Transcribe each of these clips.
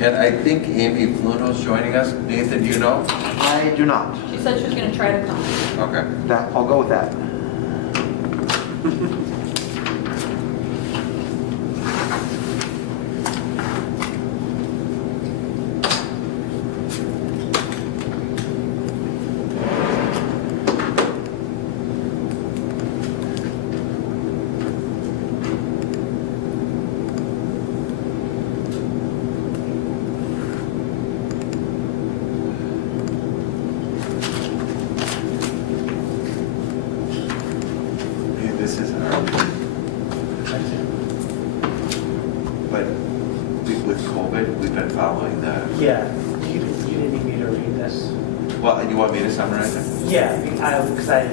And I think Amy Bluno's joining us. Nathan, do you know? I do not. She said she was going to try to come. Okay. That, I'll go with that. Hey, this is our. But with COVID, we've been following the. Yeah, you didn't need me to read this. Well, you want me to summarize it? Yeah, because I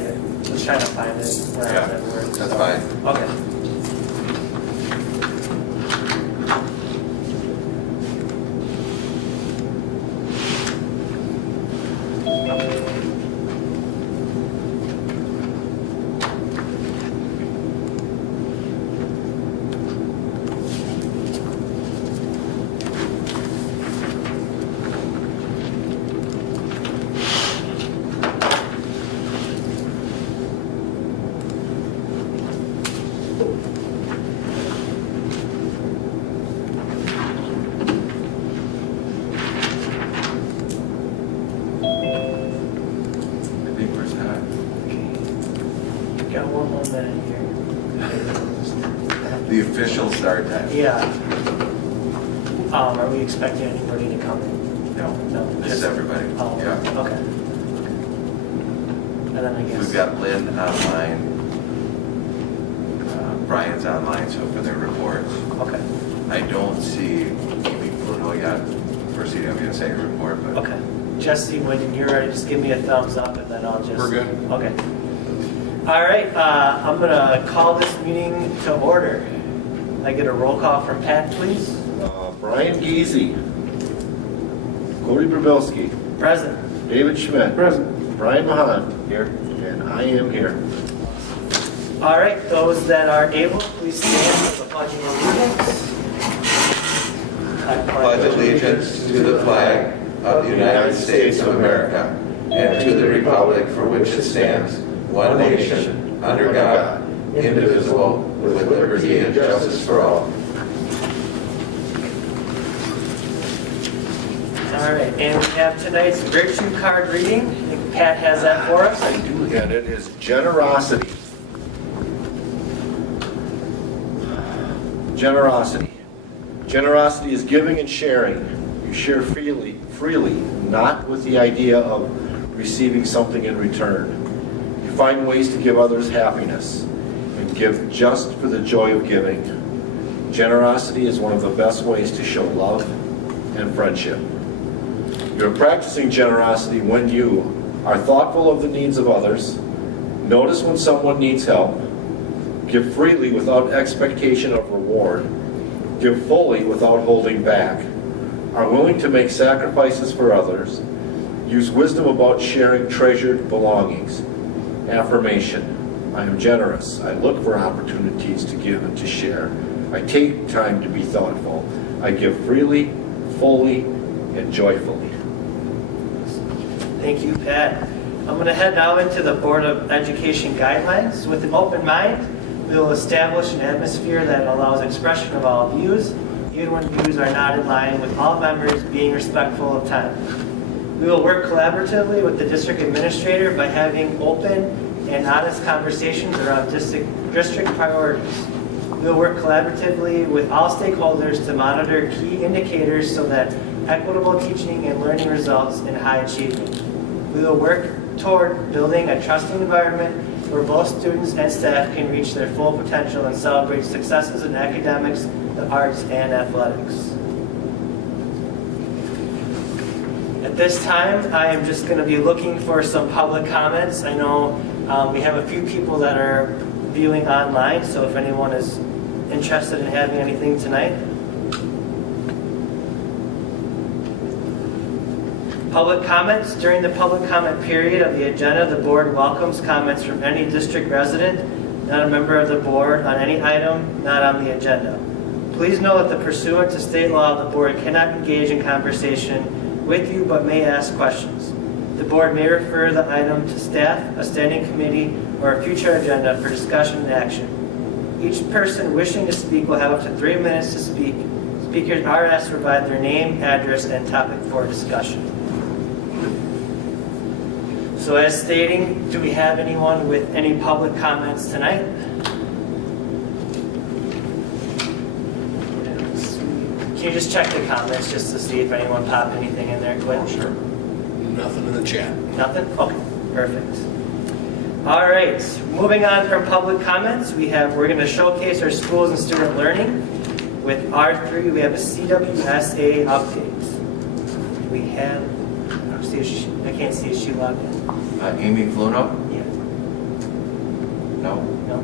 was trying to find it when I was at work. That's so. fine. Okay. I think we're set. Got one more minute here. The official start time. Yeah. Are we expecting anybody to come? No. No. This is everybody. Oh, Yeah. okay. And then I guess. We've got Lynn online. Brian's online, so for their reports. Okay. I don't see Amy Bluno yet for CW say report, but. Okay. Jesse, when you're ready, just give me a thumbs up and then I'll just. We're good. Okay. All right, I'm gonna call this meeting to order. I get a roll call from Pat, please. Brian Giese, Cody Brbilski, Present. David Schmidt, Present. Brian Mahan here, and I am here. All right, those that are able, please stand for the pledge of allegiance. Pledge allegiance to the flag of the United States of America and to the republic for which it stands, one nation, under God, indivisible, with liberty and justice for all. All right, and we have tonight's virtue card reading. I think Pat has that for us. I do, and it is generosity. Generosity. Generosity is giving and sharing. You share freely, not with the idea of receiving something in return. You find ways to give others happiness and give just for the joy of giving. Generosity is one of the best ways to show love and friendship. You're practicing generosity when you are thoughtful of the needs of others, notice when someone needs help, give freely without expectation of reward, give fully without holding back, are willing to make sacrifices for others, use wisdom about sharing treasured belongings. Affirmation: I am generous. I look for opportunities to give and to share. I take time to be thoughtful. I give freely, fully, and joyfully. Thank you, Pat. I'm going to head now into the Board of Education guidelines. With an open mind, we will establish an atmosphere that allows expression of all views, even when views are not in line, with all members being respectful of time. We will work collaboratively with the district administrator by having open and honest conversations around district priorities. We will work collaboratively with all stakeholders to monitor key indicators so that equitable teaching and learning results in high achievement. We will work toward building a trusting environment where both students and staff can reach their full potential and celebrate successes in academics, the arts, and athletics. At this time, I am just going to be looking for some public comments. I know we have a few people that are viewing online, so if anyone is interested in having anything tonight. Public comments. During the public comment period of the agenda, the board welcomes comments from any district resident, not a member of the board, on any item not on the agenda. Please know that the pursuant to state law, the board cannot engage in conversation with you but may ask questions. The board may refer the item to staff, a standing committee, or a future agenda for discussion and action. Each person wishing to speak will have up to 3 minutes to speak. Speakers are asked to provide their name, address, and topic for discussion. So as stating, do we have anyone with any public comments tonight? Can you just check the comments just to see if anyone popped anything in there, Quinn? Sure. Nothing in the chat. Nothing? Okay, perfect. All right, moving on from public comments, we're going to showcase our schools and student learning. With R3, we have a CWSA update. We have, I can't see if she logged in. Amy Fluno? Yeah. No. No?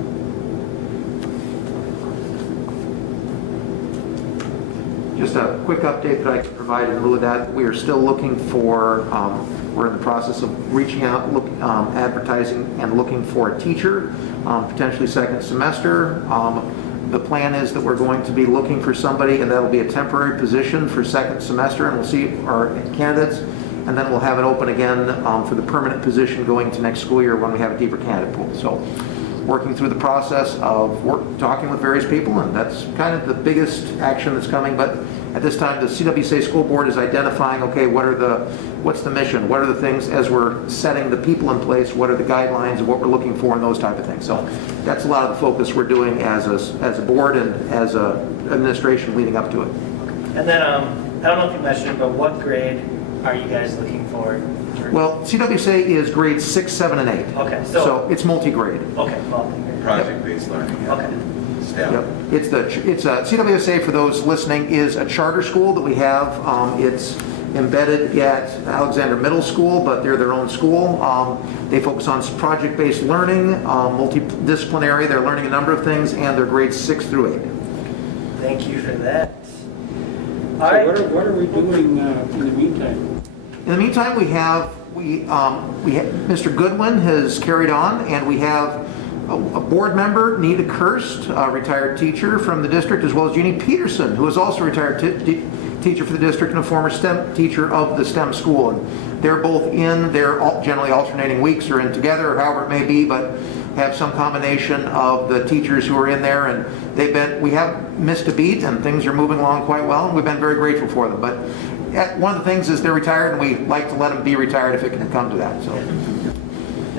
Just a quick update that I can provide in lieu of that. We are still looking for, we're in the process of reaching out, advertising and looking for a teacher, potentially second semester. The plan is that we're going to be looking for somebody, and that'll be a temporary position for second semester, and we'll see our candidates, and then we'll have it open again for the permanent position going to next school year when we have a deeper candidate pool. So working through the process of talking with various people, and that's kind of the biggest action that's coming. But at this time, the CWSA School Board is identifying, okay, what's the mission? What are the things as we're setting the people in place? What are the guidelines of what we're looking for and those type of things? So that's a lot of the focus we're doing as a board and as a administration leading up to it. And then, I don't know if you mentioned, but what grade are you guys looking for? Well, CWSA is grades 6, 7, and 8. Okay, So it's multi-grade. Okay, well, Project-based learning. Yeah. okay. Staff. Yep. It's a CWSA, for those listening, is a charter school that we have. It's embedded at Alexander Middle School, but they're their own school. They focus on project-based learning, multidisciplinary. They're learning a number of things, and they're grades 6 through 8. Thank you for that. So All right. what are we doing in the meantime? In the meantime, we have Mr. Goodwin has carried on, and we have a board member, Nita Kirst, a retired teacher from the district, as well as Jeannie Peterson, who is also a retired teacher for the district and a former STEM teacher of the STEM school. And they're both in, they're generally alternating weeks or in together, or however it may be, but have some combination of the teachers who are in there. And we have missed a beat, and things are moving along quite well, and we've been very grateful for them. But one of the things is they're retired, and we like to let them be retired if it can come to that. So,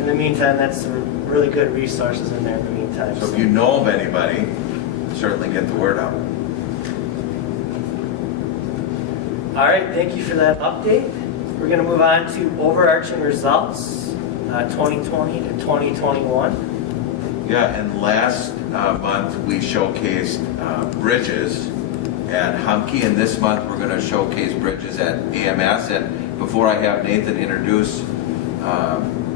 In the meantime, that's some really good resources in there in the meantime. So if you know of anybody, certainly get the word out. All right, thank you for that update. We're going to move on to overarching results, 2020 to 2021. Yeah, and last month we showcased bridges at Humke, and this month we're going to showcase bridges at AMS. And before I have Nathan introduce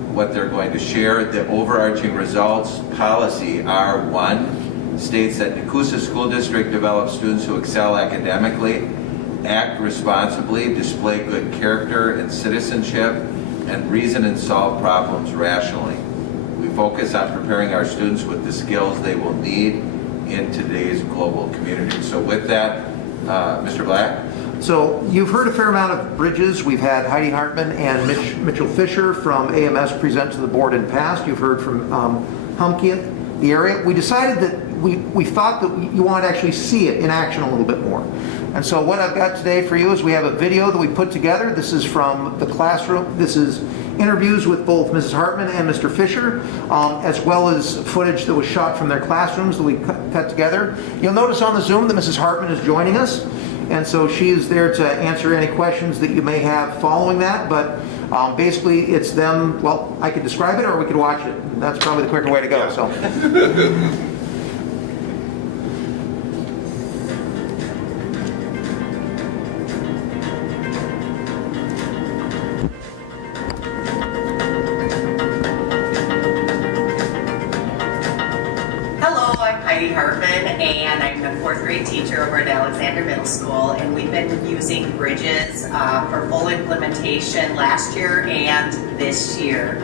what they're going to share, the overarching results policy R1 states that Nekoosa School District develops students who excel academically, act responsibly, display good character and citizenship, and reason and solve problems rationally. We focus on preparing our students with the skills they will need in today's global community. So with that, Mr. Black? So you've heard a fair amount of bridges. We've had Heidi Hartman and Mitchell Fisher from AMS present to the board in past. You've heard from Humke, the area. We decided that we thought that you want to actually see it in action a little bit more. And so what I've got today for you is we have a video that we put together. This is from the classroom. This is interviews with both Mrs. Hartman and Mr. Fisher, as well as footage that was shot from their classrooms that we cut together. You'll notice on the Zoom that Mrs. Hartman is joining us. And so she is there to answer any questions that you may have following that. But basically, it's them. Well, I could describe it, or we could watch it. That's probably the quicker way to go. So. Heidi Hartman, and I'm the 4th grade teacher over at Alexander Middle School, and we've been using Bridges for full implementation last year and this year.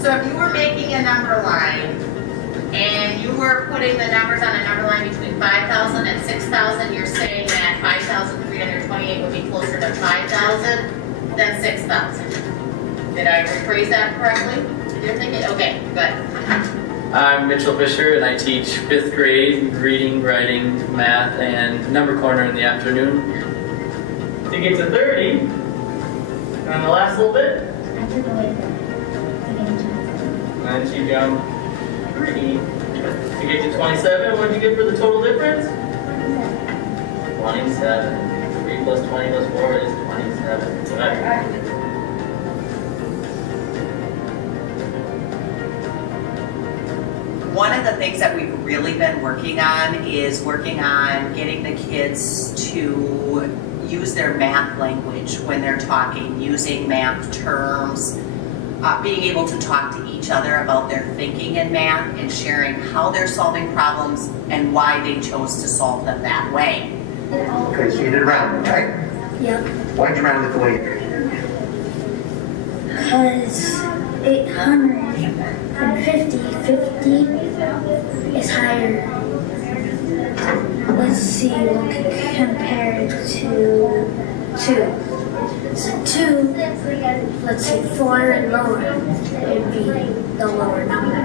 So if you were making a number line And you were putting the numbers on a number line between 5,000 and 6,000. You're saying that 5,328 would be closer to 5,000 than 6,000. Did I rephrase that correctly? You're thinking, okay, good. I'm Mitchell Fisher, and I teach 5th grade reading, writing, math, and number corner in the afternoon. To get to 30, and the last little bit, and she jumped 3. To get to 27, what did you get for the total difference? 27. 3 plus 20 plus 4 is 27. So that's One of the things that we've really been working on is working on getting the kids to use their math language when they're talking, using math terms, being able to talk to each other about their thinking in math and sharing how they're solving problems and why they chose to solve them that way. Okay, so you did rounding, right? Yep. Why'd you round it the way you did? Because 850 is higher. Let's see, we'll compare it to 2. So 2, let's see, 4 and lower, it'd be the lower number.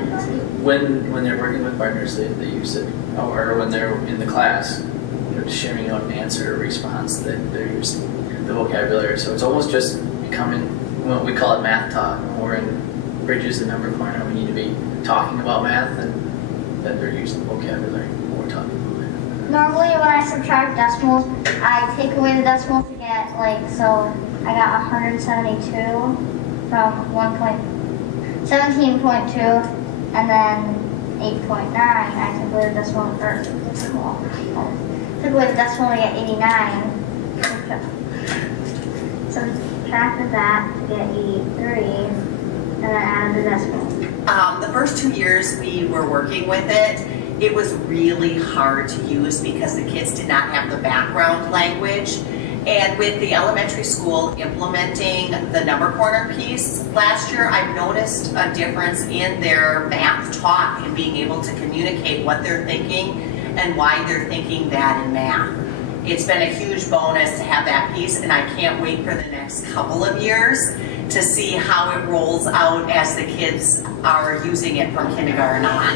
when they're working with partners, they use it, or when they're in the class, they're sharing out an answer or response, that they're using the vocabulary. So it's almost just becoming what we call it math talk. When we're in Bridges and number corner, we need to be talking about math, and that they're using vocabulary when we're talking about math. Normally when I subtract decimals, I take away the decimal to get so I got 172 from 17.2 and then 8.9. I took away the decimal first. Took away the decimal to get 89. So subtracted that to get 83 and then added the decimal. The first 2 years we were working with it, it was really hard to use because the kids did not have the background language. And with the elementary school implementing the number corner piece last year, I've noticed a difference in their math talk and being able to communicate what they're thinking and why they're thinking that in math. It's been a huge bonus to have that piece, and I can't wait for the next couple of years to see how it rolls out as the kids are using it from kindergarten on.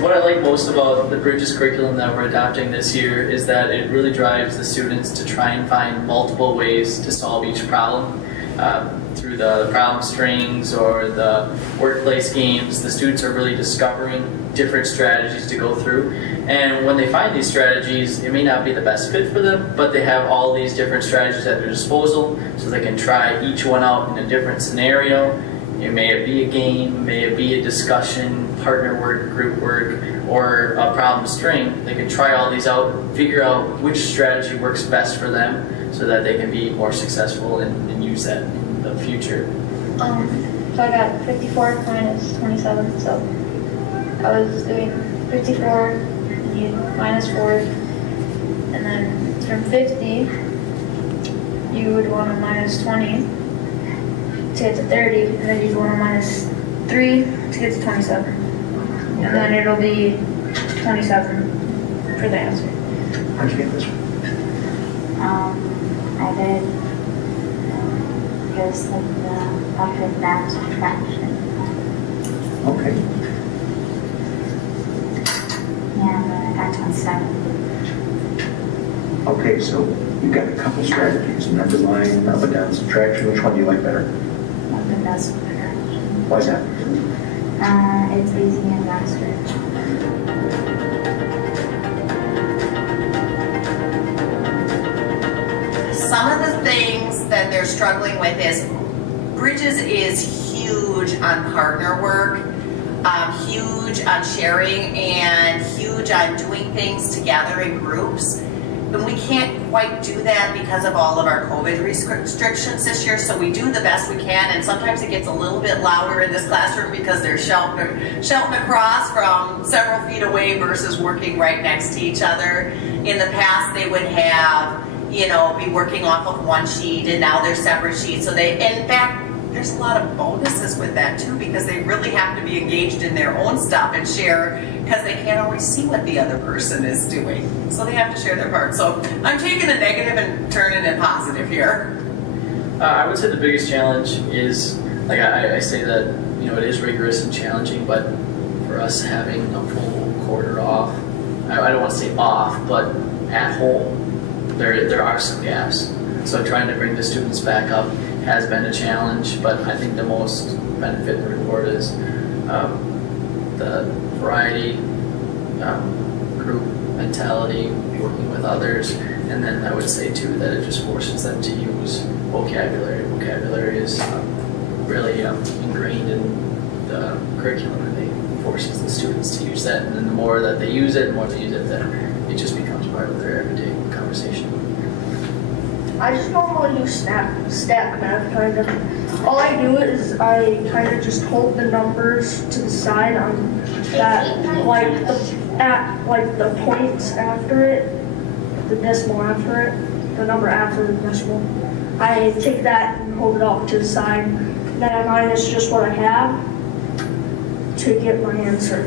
What I like most about the Bridges curriculum that we're adopting this year is that it really drives the students to try and find multiple ways to solve each problem. Through the problem strings or the workplace games, the students are really discovering different strategies to go through. And when they find these strategies, it may not be the best fit for them, but they have all these different strategies at their disposal, so they can try each one out in a different scenario. It may be a game, may it be a discussion, partner work, group work, or a problem string. They can try all these out, figure out which strategy works best for them so that they can be more successful and use that in the future. So I got 54 minus 27, so I was doing 54 minus 4, and then from 50, you would want to minus 20 to get to 30, and then you'd want to minus 3 to get to 27. And then it'll be 27 for the answer. How'd you get this one? I did just like the after that subtraction. Okay. Yeah, and then I got 27. Okay, so you've got a couple strategies, number line, up and down subtraction. Which one do you like better? Up and down subtraction. Why is that? It's easy and faster. Some of the things that they're struggling with is Bridges is huge on partner work, huge on sharing, and huge on doing things together in groups. And we can't quite do that because of all of our COVID restrictions this year, so we do the best we can, and sometimes it gets a little bit louder in this classroom because they're shouting across from several feet away versus working right next to each other. In the past, they would have, be working off of one sheet, and now they're separate sheets. So in fact, there's a lot of bonuses with that too, because they really have to be engaged in their own stuff and share, because they can't always see what the other person is doing. So they have to share their part. So I'm taking a negative and turning it positive here. I would say the biggest challenge is, like I say that, you know, it is rigorous and challenging, but for us having a full quarter off, I don't want to say off, but at home, there are some gaps. So trying to bring the students back up has been a challenge, but I think the most benefit and reward is the variety, group mentality, working with others, and then I would say too that it just forces them to use vocabulary. Vocabulary is really ingrained in the curriculum, and it forces the students to use that, and then the more that they use it, then it just becomes part of their everyday conversation. I just normally use stat math, kind of. All I do is I kind of just hold the numbers to the side on that, like the points after it, the decimal after it, the number after the decimal. I take that and hold it off to the side. Then I minus just what I have to get my answer.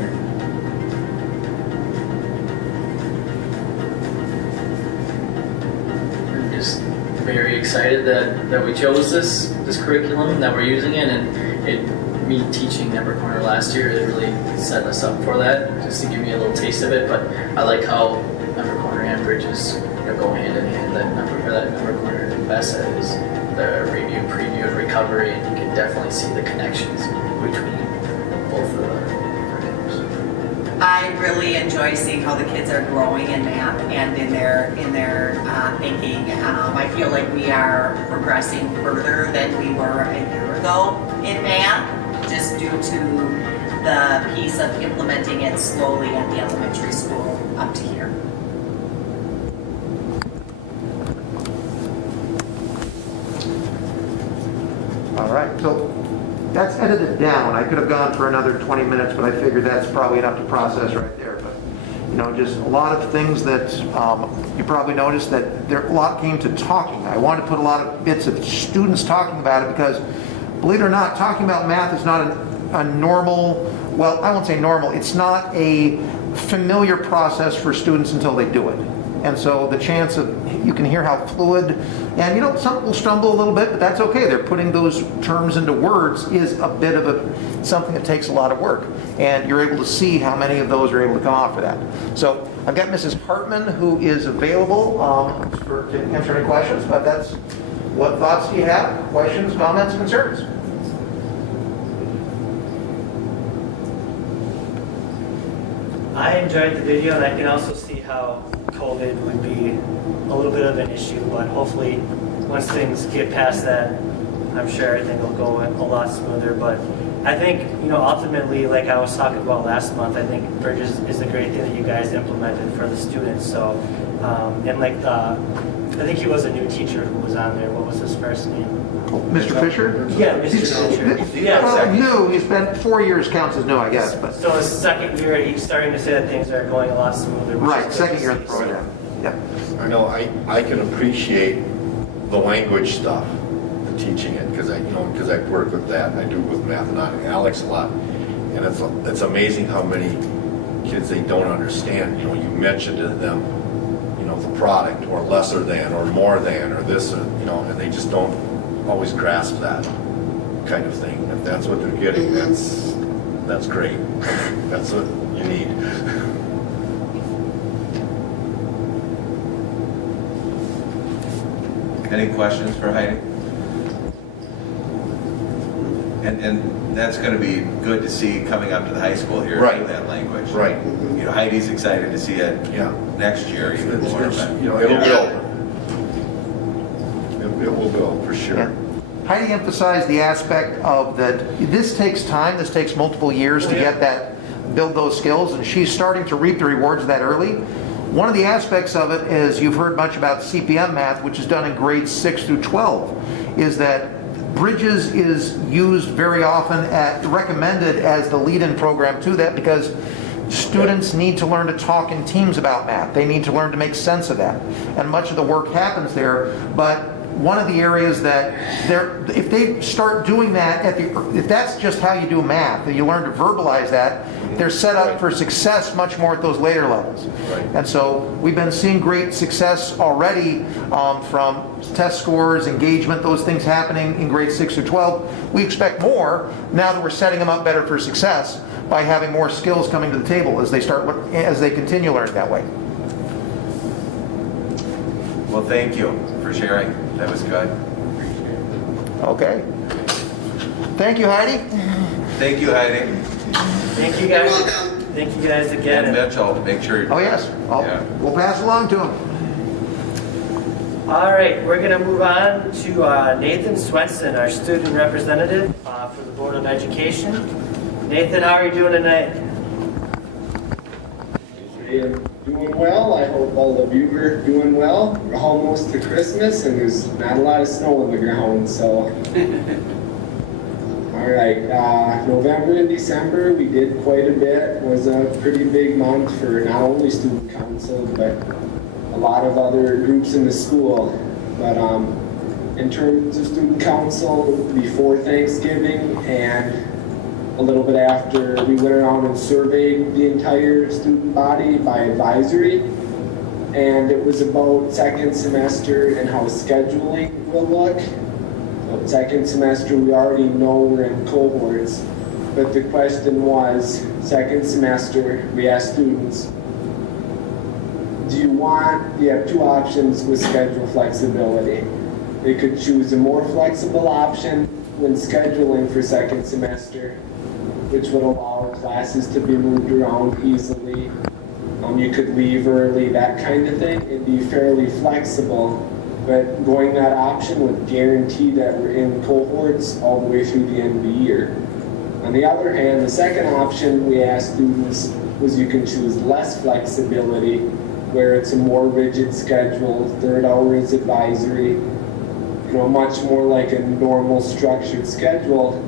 I'm just very excited that we chose this curriculum, that we're using it, and me teaching Number Corner last year, it really set us up for that, just to give me a little taste of it. But I like how Number Corner and Bridges go hand in hand. That Number Corner Bessa is the review, preview, and recovery, and you can definitely see the connections between both of the curriculums. I really enjoy seeing how the kids are growing in math and in their thinking. I feel like we are progressing further than we were a year ago in math, just due to the piece of implementing it slowly at the elementary school up to here. All right, so that's edited down. I could have gone for another 20 minutes, but I figured that's probably enough to process right there. But, you know, just a lot of things that you probably noticed that a lot came to talking. I wanted to put a lot of bits of students talking about it because, believe it or not, talking about math is not a normal, well, I won't say normal, it's not a familiar process for students until they do it. And so the chance of, you can hear how fluid, and you know, some will stumble a little bit, but that's okay. They're putting those terms into words is a bit of something that takes a lot of work. And you're able to see how many of those are able to come off for that. So I've got Mrs. Hartman who is available to answer any questions, but that's, what thoughts do you have? Questions, comments, concerns? I enjoyed the video, and I can also see how COVID would be a little bit of an issue, but hopefully once things get past that, I'm sure everything will go a lot smoother. But I think, you know, ultimately, like I was talking about last month, I think Bridges is a great thing that you guys implemented for the students. So, and like I think he was a new teacher who was on there. What was his first name? Mr. Fisher? Yeah, Mr. Fisher. Yeah, Well, new. He's been 4 years counts as new, I guess. But so his second year, he's starting to say that things are going a lot smoother. which right, is second good year to in the see. program. Yep. I know I can appreciate the language stuff, the teaching it, because I work with that, and I do with math and Alex a lot, and it's amazing how many kids they don't understand. You know, you mentioned to them, you know, the product or lesser than or more than or this, or, you know, and they just don't always grasp that kind of thing. If that's what they're getting, that's great. That's what you need. Any questions for Heidi? And that's going to be good to see coming up to the high school here, Right. that language. Right. You know, Heidi's excited to see it Yeah. next year even more. But, You know, it'll build. It will build for sure. Yeah. Heidi emphasized the aspect of that this takes time, this takes multiple years to get that, build those skills, and she's starting to reap the rewards of that early. One of the aspects of it is, you've heard much about CPM math, which is done in grades 6 through 12, is that Bridges is used very often recommended as the lead-in program to that, because students need to learn to talk in teams about math. They need to learn to make sense of that. And much of the work happens there, but one of the areas that if they start doing that, if that's just how you do math, and you learn to verbalize that, they're set up for success much more at those later levels. Right. And so we've been seeing great success already from test scores, engagement, those things happening in grades 6 through 12. We expect more now that we're setting them up better for success by having more skills coming to the table as they continue learning that way. Well, thank you for sharing. That was good. Okay. Thank you, Heidi. Thank you, Heidi. Thank you guys. Thank you guys again. And Mitchell, make sure. Oh, yes. Yeah. We'll pass along to him. All right, we're going to move on to Nathan Swenson, our student representative for the Board of Education. Nathan, how are you doing tonight? Doing well. I hope all of you are doing well. We're almost to Christmas and there's not a lot of snow on the ground, so. All right, November and December, we did quite a bit. It was a pretty big month for not only student council, but a lot of other groups in the school. But in terms of student council, before Thanksgiving and a little bit after, we went around and surveyed the entire student body by advisory, and it was about second semester and how scheduling will look. So second semester, we already know we're in cohorts, but the question was, second semester, we asked students, you have two options with schedule flexibility. They could choose a more flexible option when scheduling for second semester, which would allow classes to be moved around easily. You could leave early, that kind of thing. It'd be fairly flexible, but going that option would guarantee that we're in cohorts all the way through the end of the year. On the other hand, the second option we asked students was you can choose less flexibility, where it's a more rigid schedule, third hour is advisory, much more like a normal structured schedule.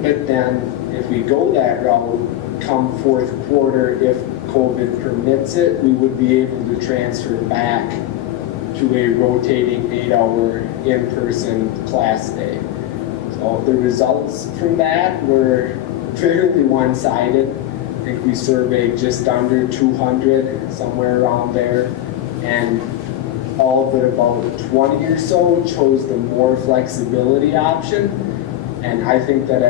But then if we go that route, come fourth quarter, if COVID permits it, we would be able to transfer back to a rotating 8-hour in-person class day. So the results from that were fairly one-sided. I think we surveyed just under 200, somewhere around there, and all but about 20 or so chose the more flexibility option. And I think that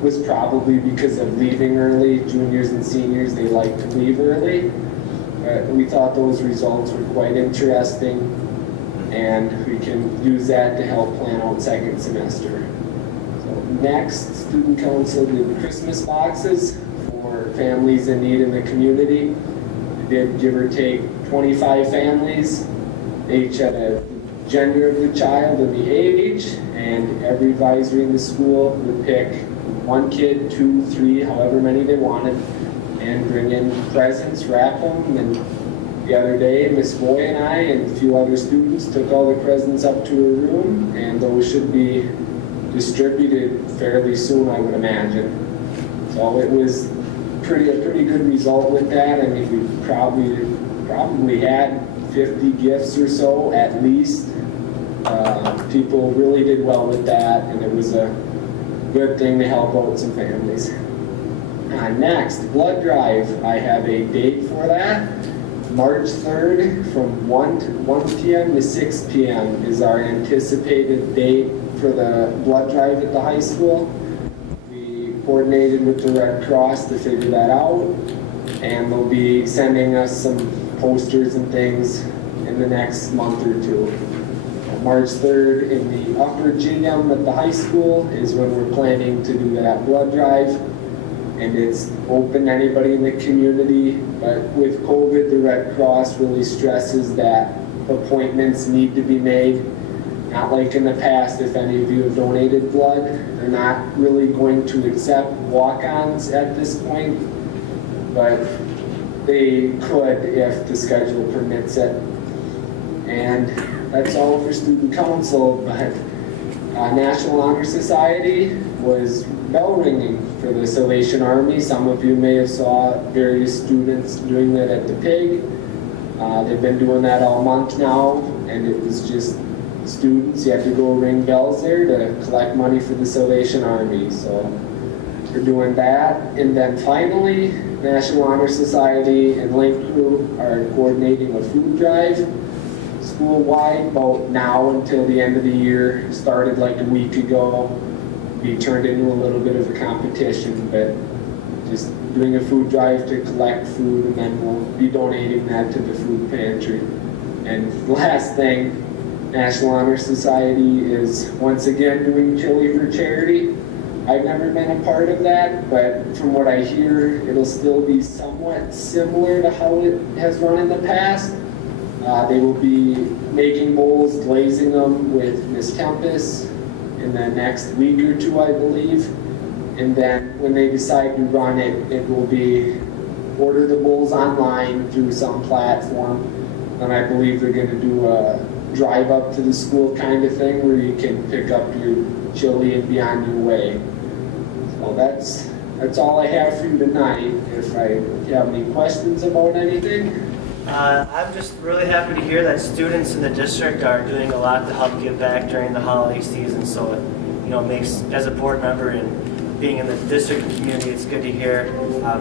was probably because of leaving early. Juniors and seniors, they like to leave early. We thought those results were quite interesting, and we can use that to help plan out second semester. So next, student council did Christmas boxes for families in need in the community. We did give or take 25 families. They each had a gender of the child and the age, and every advisory in the school would pick one kid, 2, 3, however many they wanted, and bring in presents, wrap them. And the other day, Miss Boy and I and a few other students took all the presents up to her room, and those should be distributed fairly soon, I would imagine. So it was a pretty good result with that. I mean, we probably had 50 gifts or so at least. People really did well with that, and it was a good thing to help out some families. Next, blood drive. I have a date for that. March 3rd from 1 p.m. to 6 p.m. is our anticipated date for the blood drive at the high school. We coordinated with the Red Cross to figure that out, and they'll be sending us some posters and things in the next month or two. March 3rd in the upper gym at the high school is when we're planning to do that blood drive. And it's open to anybody in the community, but with COVID, the Red Cross really stresses that appointments need to be made. Not like in the past, if any of you have donated blood, they're not really going to accept walk-ons at this point, but they could if the schedule permits it. And that's all for student council, but National Honor Society was bell ringing for the Salvation Army. Some of you may have saw various students doing that at the PIG. They've been doing that all month now, and it was just students. You have to go ring bells there to collect money for the Salvation Army. So we're doing that. And then finally, National Honor Society and Link Crew are coordinating a food drive school-wide, about now until the end of the year. Started like a week ago. We turned into a little bit of a competition, but just doing a food drive to collect food, and then we'll be donating that to the food pantry. And last thing, National Honor Society is once again doing chili for charity. I've never been a part of that, but from what I hear, it'll still be somewhat similar to how it has run in the past. They will be making bowls, glazing them with Miss Tempest in the next week or two, I believe. And then when they decide to run it, it will be order the bowls online through some platform. And I believe they're going to do a drive up to the school kind of thing where you can pick up your chili and be on your way. So that's all I have for you tonight. If you have any questions about anything. I'm just really happy to hear that students in the district are doing a lot to help give back during the holiday season. So it makes, as a board member and being in the district and community, it's good to hear.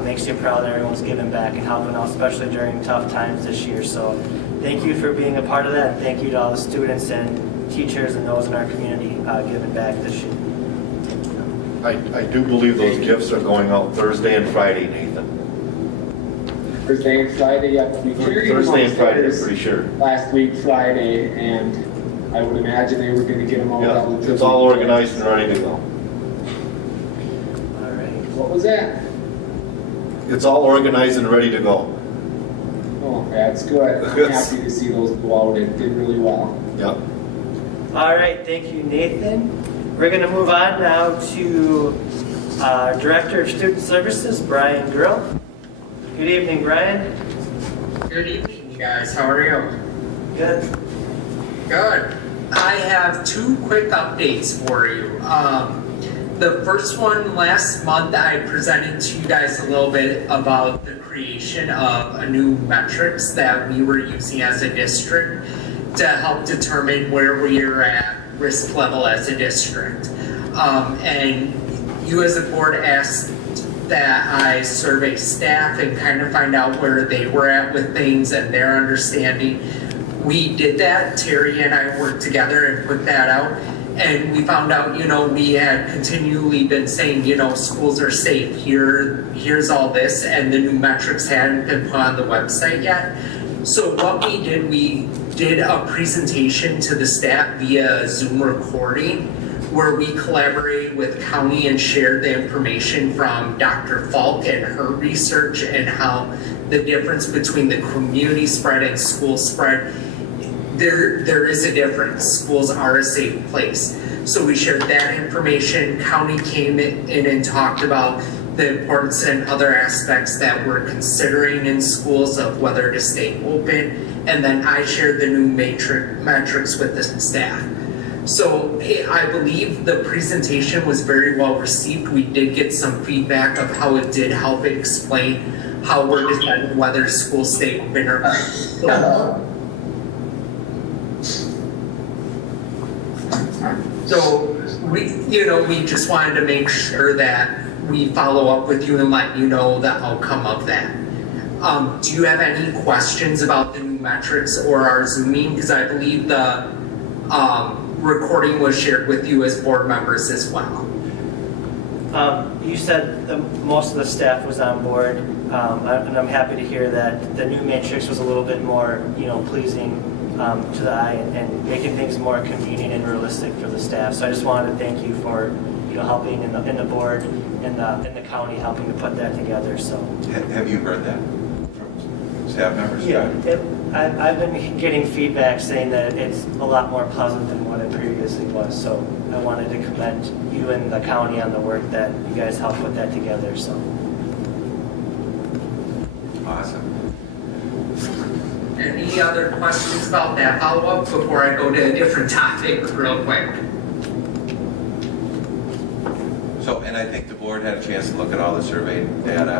Makes you proud that everyone's giving back and helping out, especially during tough times this year. So thank you for being a part of that. And thank you to all the students and teachers and those in our community giving back this year. I do believe those gifts are going out Thursday and Friday, Nathan. Thursday and Friday, yeah. Thursday and Friday, I'm pretty sure. Last week, Friday, and I would imagine they were going to get them all Yeah, it's all organized and ready to go. All right. What was that? It's all organized and ready to go. Oh, that's good. I'm happy to see those go out. It did really well. Yep. All right, thank you, Nathan. We're going to move on now to Director of Student Services, Brian Grill. Good evening, Brian. Good evening, you guys. How are you? Good. Good. I have two quick updates for you. The first one, last month, I presented to you guys a little bit about the creation of a new metrics that we were using as a district to help determine where we are at risk level as a district. And you as a board asked that I survey staff and kind of find out where they were at with things and their understanding. We did that. Terry and I worked together and put that out. And we found out, we had continually been saying, schools are safe. Here's all this. And the new metrics hadn't been put on the website yet. So what we did a presentation to the staff via Zoom recording where we collaborated with county and shared the information from Dr. Falk and her research and how the difference between the community spread and school spread, there is a difference. Schools are a safe place. So we shared that information. County came in and talked about the importance and other aspects that we're considering in schools of whether to stay open. And then I shared the new metrics with the staff. So I believe the presentation was very well received. We did get some feedback of how it did help explain how we're deciding whether schools stay open or not. So we just wanted to make sure that we follow up with you and let you know the outcome of that. Do you have any questions about the new metrics or our Zooming? Because I believe the recording was shared with you as board members as well. You said most of the staff was on board, and I'm happy to hear that the new matrix was a little bit more, pleasing to the eye and making things more convenient and realistic for the staff. So I just wanted to thank you for, helping in the board and the county helping to put that together. So Have you heard that from staff members? yeah, I've been getting feedback saying that it's a lot more pleasant than what it previously was. So I wanted to commend you and the county on the work that you guys helped put that together. So Awesome. Any other questions about that follow-up before I go to a different topic real quick? So, and I think the board had a chance to look at all the survey data,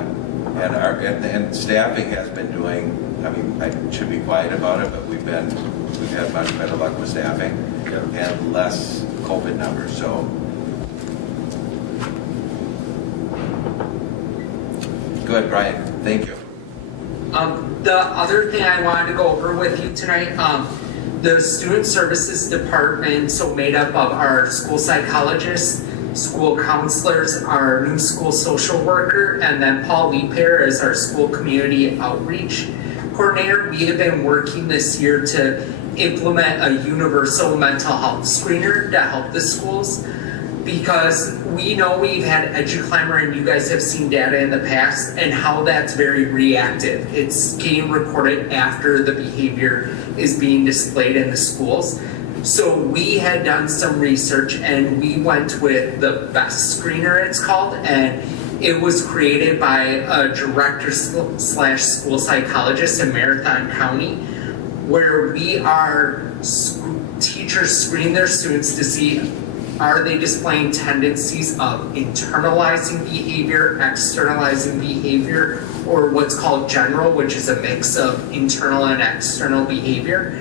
and staffing has been doing I mean, I should be quiet about it, but we've had much better luck with staffing and less COVID numbers, so. Go ahead, Brian. Thank you. The other thing I wanted to go over with you tonight, the Student Services Department, so made up of our school psychologists, school counselors, our new school social worker, and then Paul Leaper as our school community outreach coordinator. We have been working this year to implement a universal mental health screener to help the schools, because we know we've had EduClimber and you guys have seen data in the past and how that's very reactive. It's getting recorded after the behavior is being displayed in the schools. So we had done some research and we went with the BEST screener, it's called, and it was created by a director slash school psychologist in Marathon County, where teachers screen their students to see, are they displaying tendencies of internalizing behavior, externalizing behavior, or what's called general, which is a mix of internal and external behavior.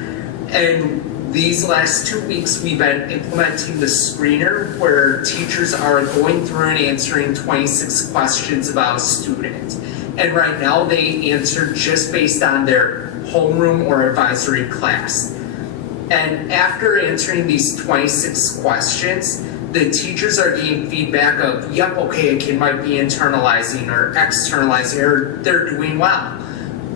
And these last 2 weeks, we've been implementing the screener where teachers are going through and answering 26 questions about a student. And right now they answer just based on their homeroom or advisory class. And after answering these 26 questions, the teachers are getting feedback of, yep, okay, a kid might be internalizing or externalizing, or they're doing well.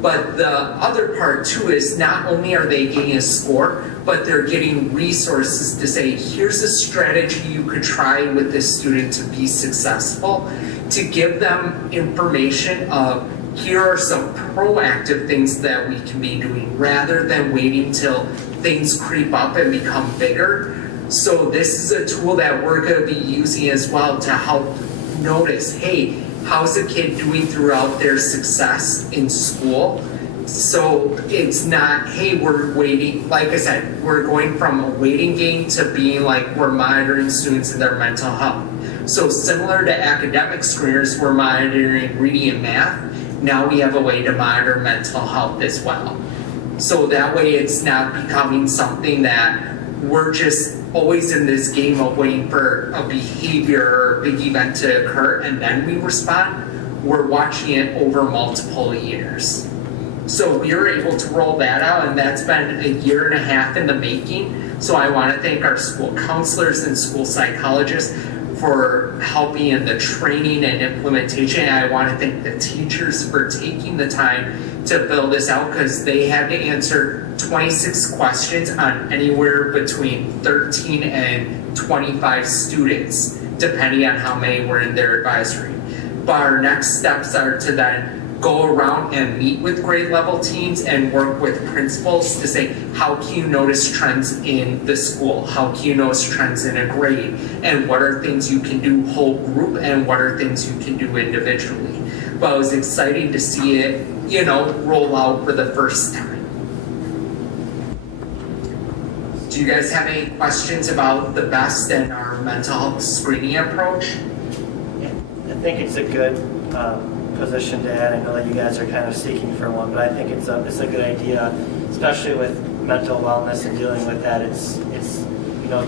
But the other part too is not only are they getting a score, but they're getting resources to say, here's a strategy you could try with this student to be successful, to give them information of, here are some proactive things that we can be doing rather than waiting till things creep up and become bigger. So this is a tool that we're going to be using as well to help notice, hey, how's a kid doing throughout their success in school? So it's not, hey, we're waiting, like I said, we're going from a waiting game to being like, we're monitoring students and their mental health. So similar to academic screeners, we're monitoring reading and math. Now we have a way to monitor mental health as well. So that way it's not becoming something that we're just always in this game of waiting for a behavior or a big event to occur and then we respond. We're watching it over multiple years. So we were able to roll that out, and that's been a year and a half in the making. So I want to thank our school counselors and school psychologists for helping in the training and implementation. And I want to thank the teachers for taking the time to build this out, because they had to answer 26 questions on anywhere between 13 and 25 students, depending on how many were in their advisory. But our next steps are to then go around and meet with grade level teams and work with principals to say, how can you notice trends in the school? How can you notice trends in a grade? And what are things you can do whole group, and what are things you can do individually? But it was exciting to see it, roll out for the first time. Do you guys have any questions about the BEST and our mental health screening approach? I think it's a good position to add. I know that you guys are kind of seeking for one, but I think it's a good idea, especially with mental wellness and dealing with that. It's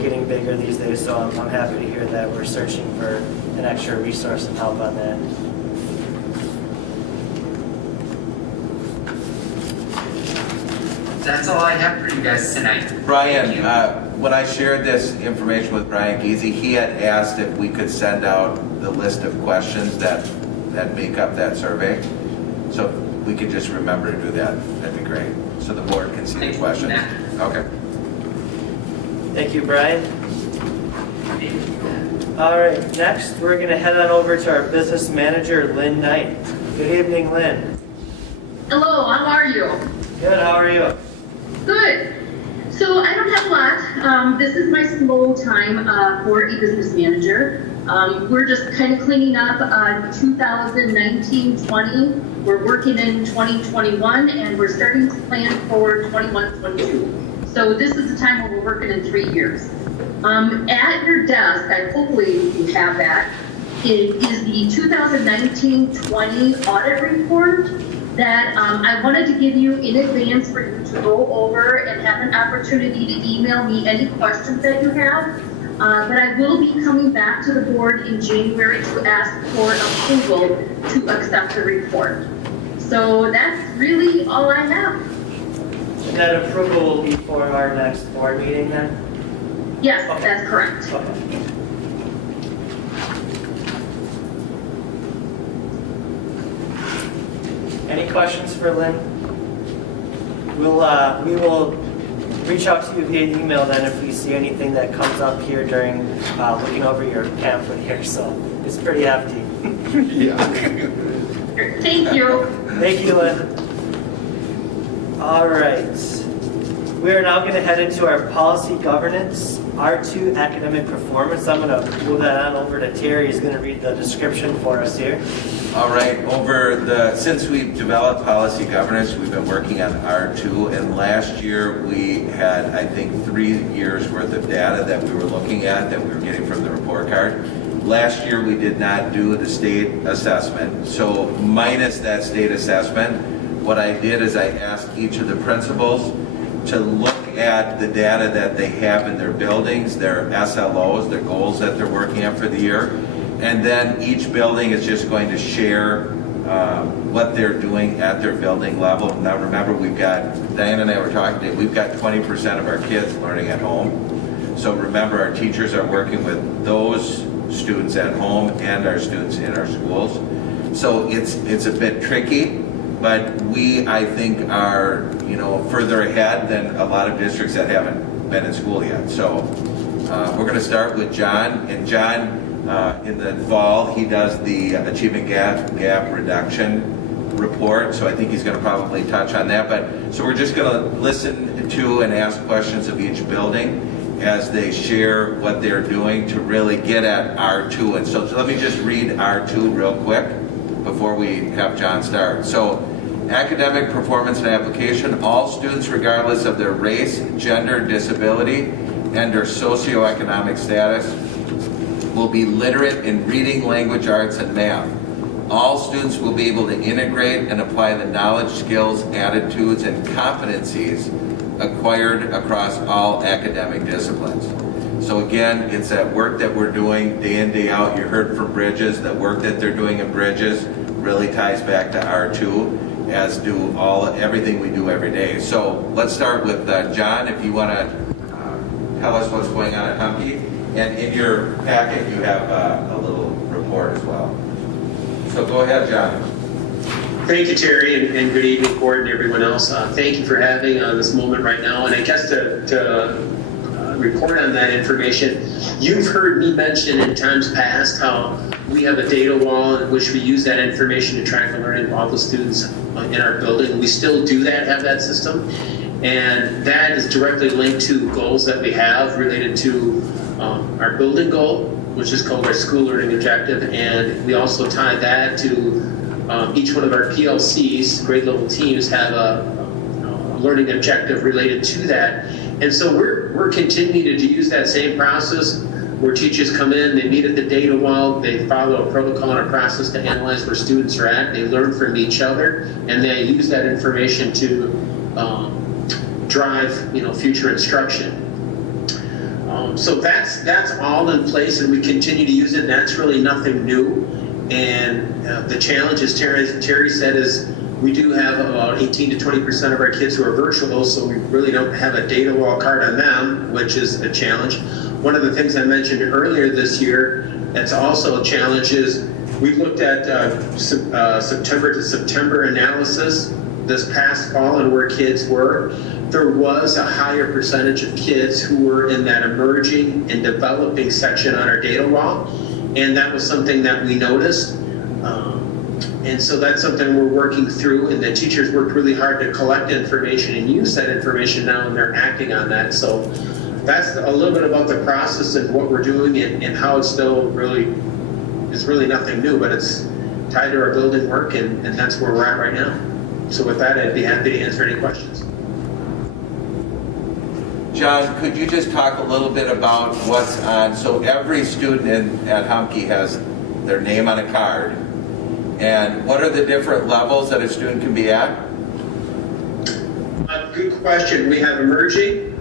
getting bigger these days, so I'm happy to hear that we're searching for an extra resource and help on that. That's all I have for you guys tonight. Brian, when I shared this information with Brian Giese, he had asked if we could send out the list of questions that make up that survey. So if we could just remember to do that, that'd be great. So the board can see the questions. Okay. Thank you, Brian. All right, next we're going to head on over to our business manager, Lynn Knight. Good evening, Lynn. Hello, how are you? Good, how are you? Good. So I don't have a lot. This is my slow time for a business manager. We're just kind of cleaning up 2019-20. We're working in 2021, and we're starting to plan for 21-22. So this is the time where we're working in 3 years. At your desk, hopefully you have that, is the 2019-20 audit report that I wanted to give you in advance for you to go over and have an opportunity to email me any questions that you have. But I will be coming back to the board in January to ask for approval to accept the report. So that's really all I have. And that approval will be for our next board meeting then? Yes, Okay. that's correct. Okay. Any questions for Lynn? We will reach out to you via email then if we see anything that comes up here during looking over your pamphlet here. So it's pretty hefty. Yeah. Thank you. Thank you, Lynn. All right. We are now going to head into our policy governance, R2 academic performance. I'm going to move that on over to Terry. He's going to read the description for us here. All right, since we've developed policy governance, we've been working on R2, and last year we had, I think, 3 years worth of data that we were looking at that we were getting from the report card. Last year we did not do the state assessment, so minus that state assessment, what I did is I asked each of the principals to look at the data that they have in their buildings, their SLOs, their goals that they're working on for the year. And then each building is just going to share what they're doing at their building level. Now remember, Diane and I were talking today, we've got 20% of our kids learning at home. So remember, our teachers are working with those students at home and our students in our schools. So it's a bit tricky, but we, I think, are further ahead than a lot of districts that haven't been in school yet. So we're going to start with John, and John, in the fall, he does the achievement gap reduction report, so I think he's going to probably touch on that. So we're just going to listen to and ask questions of each building as they share what they're doing to really get at R2. And so let me just read R2 real quick before we have John start. So academic performance and application, all students regardless of their race, gender, disability, and or socioeconomic status will be literate in reading, language arts, and math. All students will be able to integrate and apply the knowledge, skills, attitudes, and competencies acquired across all academic disciplines. So again, it's that work that we're doing day in, day out. You heard from Bridges, the work that they're doing in Bridges really ties back to R2, as do everything we do every day. So let's start with John, if you want to tell us what's going on at Humke. And in your packet, you have a little report as well. So go ahead, John. Thank you, Terry, and good evening, Gordon, and everyone else. Thank you for having this moment right now. And I guess to report on that information, you've heard me mention in times past how we have a data wall in which we use that information to track the learning of all the students in our building. We still do have that system. And that is directly linked to goals that we have related to our building goal, which is called our school learning objective, and we also tie that to each one of our PLCs, grade level teams, have a learning objective related to that. And so we're continuing to use that same process where teachers come in, they meet at the data wall, they follow a protocol and a process to analyze where students are at, they learn from each other, and they use that information to drive future instruction. So that's all in place, and we continue to use it. That's really nothing new. And the challenge, as Terry said, is we do have about 18 to 20% of our kids who are virtual, so we really don't have a data wall card on them, which is a challenge. One of the things I mentioned earlier this year that's also a challenge is we've looked at September to September analysis this past fall and where kids were. There was a higher percentage of kids who were in that emerging and developing section on our data wall, and that was something that we noticed. And so that's something we're working through, and the teachers worked really hard to collect information and use that information now, and they're acting on that. So that's a little bit about the process and what we're doing, and how it's still really nothing new, but it's tied to our building work, and that's where we're at right now. So with that, I'd be happy to answer any questions. John, could you just talk a little bit about what's on? So every student at Humke has their name on a card. And what are the different levels that a student can be at? Good question. We have emerging,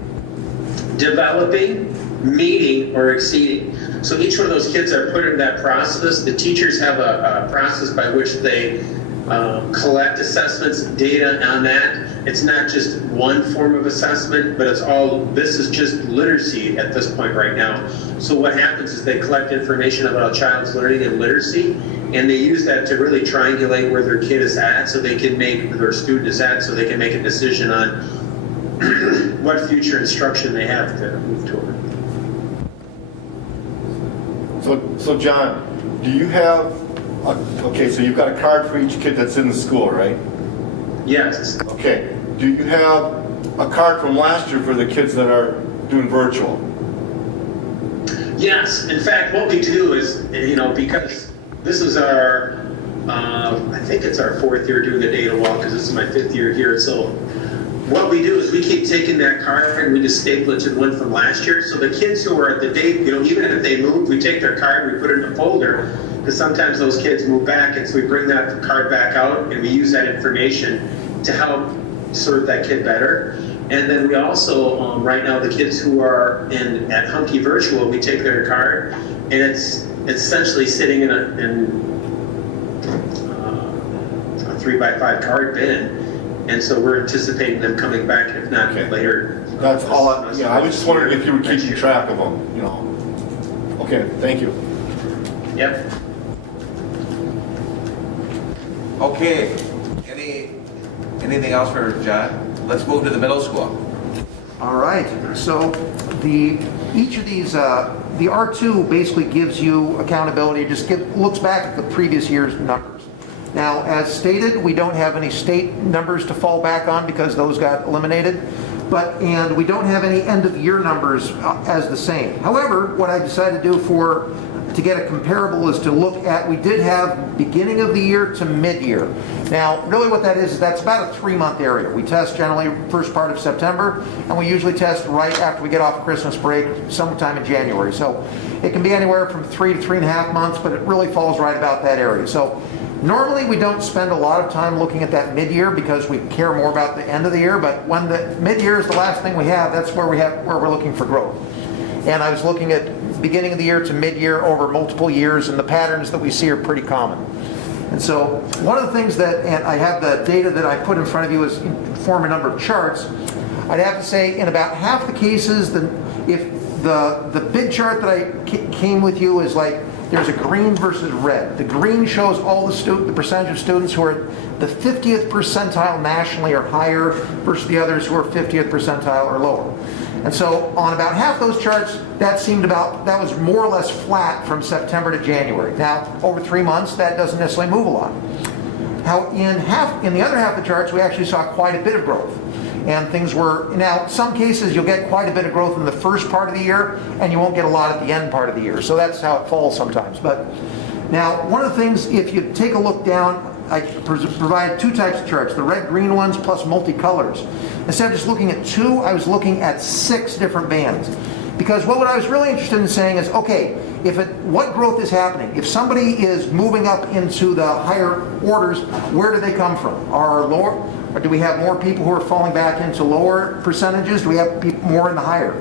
developing, meeting, or exceeding. So each one of those kids are put in that process. The teachers have a process by which they collect assessments, data on that. It's not just one form of assessment, but it's all, this is just literacy at this point right now. So what happens is they collect information about a child's learning and literacy, and they use that to really triangulate where their kid is at, so they can make, where their student is at, so they can make a decision on what future instruction they have to move toward. So John, do you have, okay, so you've got a card for each kid that's in the school, right? Yes. Okay. Do you have a card from last year for the kids that are doing virtual? Yes. In fact, what we do is, because this is our, I think it's our 4th year doing the data walk, because this is my 5th year here. So what we do is we keep taking that card and we just staple it to the one from last year. So the kids who are at the date, even if they move, we take their card, we put it in a folder, because sometimes those kids move back, and so we bring that card back out and we use that information to help serve that kid better. And then we also, right now, the kids who are at Hunky Virtual, we take their card, and it's essentially sitting in a 3x5 card bin. And so we're anticipating them coming back, if not later. That's all. I was just wondering if you were keeping track of them. Okay, thank you. Yep. Okay. Anything else for John? Let's move to the middle school. All right, so each of these, the R2 basically gives you accountability, looks back at the previous year's numbers. Now, as stated, we don't have any state numbers to fall back on because those got eliminated, and we don't have any end of year numbers as the same. However, what I decided to do to get a comparable is to look at, we did have beginning of the year to mid-year. Now, really what that is that's about a 3-month area. We test generally first part of September, and we usually test right after we get off Christmas break, sometime in January. So it can be anywhere from 3 to 3.5 months, but it really falls right about that area. So normally we don't spend a lot of time looking at that mid-year because we care more about the end of the year, but when the mid-year is the last thing we have, that's where we're looking for growth. And I was looking at beginning of the year to mid-year over multiple years, and the patterns that we see are pretty common. And so one of the things and I have the data that I put in front of you is form a number of charts. I'd have to say in about half the cases, if the big chart that I came with you is like there's a green versus red. The green shows all the percentage of students who are the 50th percentile nationally or higher versus the others who are 50th percentile or lower. And so on about half those charts, that was more or less flat from September to January. Now, over 3 months, that doesn't necessarily move a lot. How in the other half of the charts, we actually saw quite a bit of growth. And now, some cases you'll get quite a bit of growth in the first part of the year, and you won't get a lot at the end part of the year. So that's how it falls sometimes. But now, one of the things, if you take a look down, I provide 2 types of charts, the red-green ones plus multicolors. Instead of just looking at 2, I was looking at 6 different bands. Because what I was really interested in saying is, okay, what growth is happening? If somebody is moving up into the higher orders, where do they come from? Or do we have more people who are falling back into lower percentages? Do we have people more in the higher?